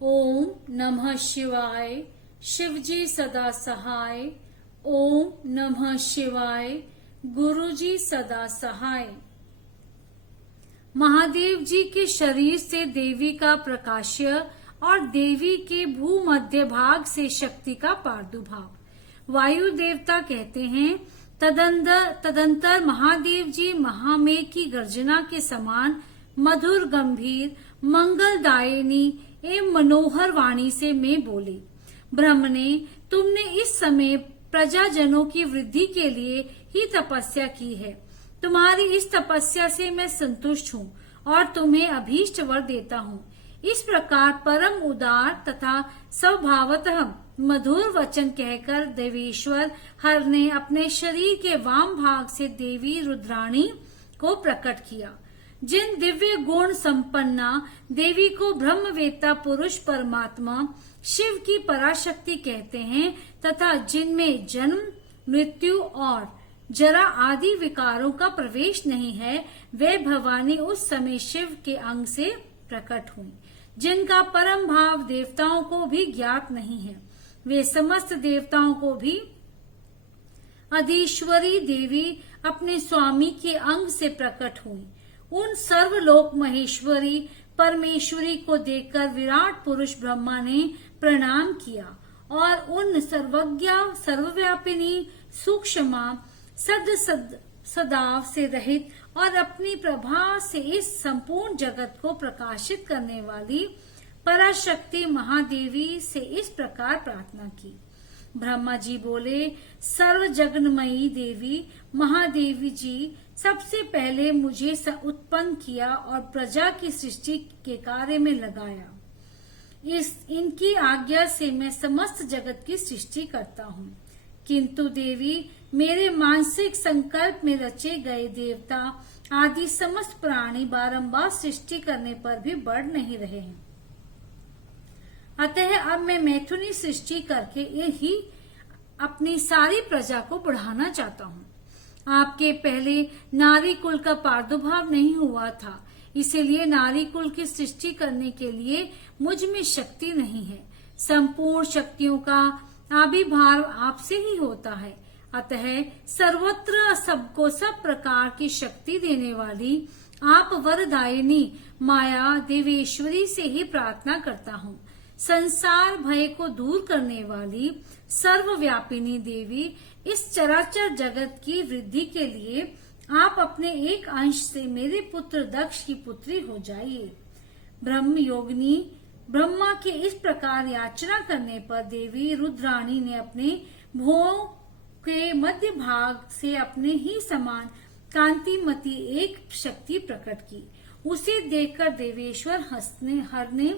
ओम नमः शिवाय। शिवजी सदा सहाय। ओम नमः शिवाय। गुरुजी सदा सहाय। महादेव जी के शरीर से देवी का प्रकाश्य और देवी के भूमध्य भाग से शक्ति का प्रादुर्भाव। वायु देवता कहते हैं, तदंतर महादेव जी महामेघ की गर्जना के समान मधुर गंभीर मंगलदायिनी एवं मनोहर वाणी से मैं बोले, ब्रह्म ने तुमने इस समय प्रजाजनों की वृद्धि के लिए ही तपस्या की है। तुम्हारी इस तपस्या से मैं संतुष्ट हूँ और तुम्हें अभीष्ट वर देता हूँ। इस प्रकार परम उदार तथा स्वभावतः मधुर वचन कहकर देवेश्वर हर ने अपने शरीर के वाम भाग से देवी रुद्राणी को प्रकट किया। जिन दिव्य गुण संपन्ना देवी को ब्रह्मवेत्ता पुरुष परमात्मा शिव की पराशक्ति कहते हैं तथा जिनमें जन्म मृत्यु और जरा आदि विकारों का प्रवेश नहीं है, वे भवानी उस समय शिव के अंग से प्रकट हुई, जिनका परम भाव देवताओं को भी ज्ञात नहीं है। वे समस्त देवताओं को भी अधीश्वरी देवी अपने स्वामी के अंग से प्रकट हुई। उन सर्वलोक महेश्वरी परमेश्वरी को देखकर विराट पुरुष ब्रह्मा ने प्रणाम किया और उन सर्वज्ञा सर्वव्यापिनी सूक्ष्मा सदाव से रहित और अपनी प्रभा से इस संपूर्ण जगत को प्रकाशित करने वाली पराशक्ति महादेवी से इस प्रकार प्रार्थना की। ब्रह्मा जी बोले, सर्व जगन्मयी देवी महादेवी जी, सबसे पहले मुझे उत्पन्न किया और प्रजा की सृष्टि के कार्य में लगाया। इनकी आज्ञा से मैं समस्त जगत की सृष्टि करता हूँ। किंतु देवी, मेरे मानसिक संकल्प में रचे गए देवता आदि समस्त प्राणी बारंबार सृष्टि करने पर भी बढ़ नहीं रहे हैं। अतः अब मैं मैथुनी सृष्टि करके ही अपनी सारी प्रजा को बढ़ाना चाहता हूँ। आपके पहले नारी कुल का प्रादुर्भाव नहीं हुआ था, इसीलिए नारी कुल की सृष्टि करने के लिए मुझ में शक्ति नहीं है। संपूर्ण शक्तियों का आविर्भाव आपसे ही होता है। अतः सर्वत्र सबको सब प्रकार की शक्ति देने वाली आप वरदायिनी माया देवेश्वरी से ही प्रार्थना करता हूँ। संसार भय को दूर करने वाली सर्वव्यापिनी देवी, इस चराचर जगत की वृद्धि के लिए आप अपने एक अंश से मेरे पुत्र दक्ष की पुत्री हो जाइए। ब्रह्म योगिनी ब्रह्मा के इस प्रकार याचना करने पर देवी रुद्राणी ने अपने भुवों के मध्य भाग से अपने ही समान कांतिमती एक शक्ति प्रकट की। उसे देखकर देवेश्वर हर ने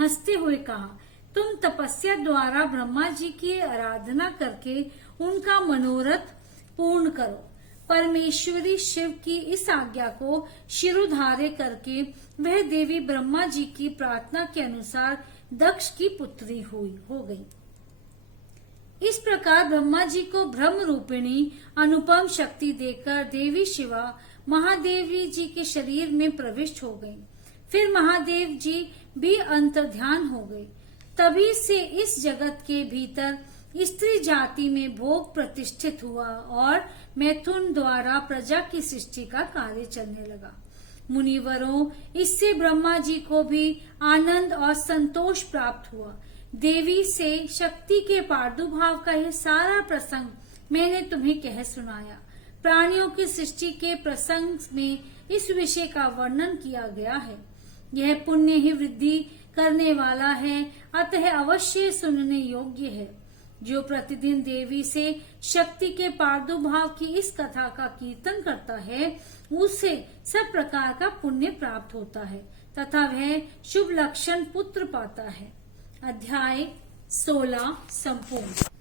हंसते हुए कहा, तुम तपस्या द्वारा ब्रह्मा जी की आराधना करके उनका मनोरथ पूर्ण करो। परमेश्वरी शिव की इस आज्ञा को शिरोधार्य करके वह देवी ब्रह्मा जी की प्रार्थना के अनुसार दक्ष की पुत्री हो गई। इस प्रकार ब्रह्मा जी को ब्रह्म रूपिणी अनुपम शक्ति देकर देवी शिवा महादेवी जी के शरीर में प्रविष्ट हो गई। फिर महादेव जी भी अंतर्ध्यान हो गए। तभी से इस जगत के भीतर स्त्री जाति में भोग प्रतिष्ठित हुआ और मैथुन द्वारा प्रजा की सृष्टि का कार्य चलने लगा। मुनिवरों, इससे ब्रह्मा जी को भी आनंद और संतोष प्राप्त हुआ। देवी से शक्ति के प्रादुर्भाव का यह सारा प्रसंग मैंने तुम्हें कह सुनाया। प्राणियों की सृष्टि के प्रसंग में इस विषय का वर्णन किया गया है। यह पुण्य ही वृद्धि करने वाला है, अतः अवश्य सुनने योग्य है। जो प्रतिदिन देवी से शक्ति के प्रादुर्भाव की इस कथा का कीर्तन करता है, उसे सब प्रकार का पुण्य प्राप्त होता है तथा वह शुभ लक्षण पुत्र पाता है। अध्याय 16 संपूर्ण।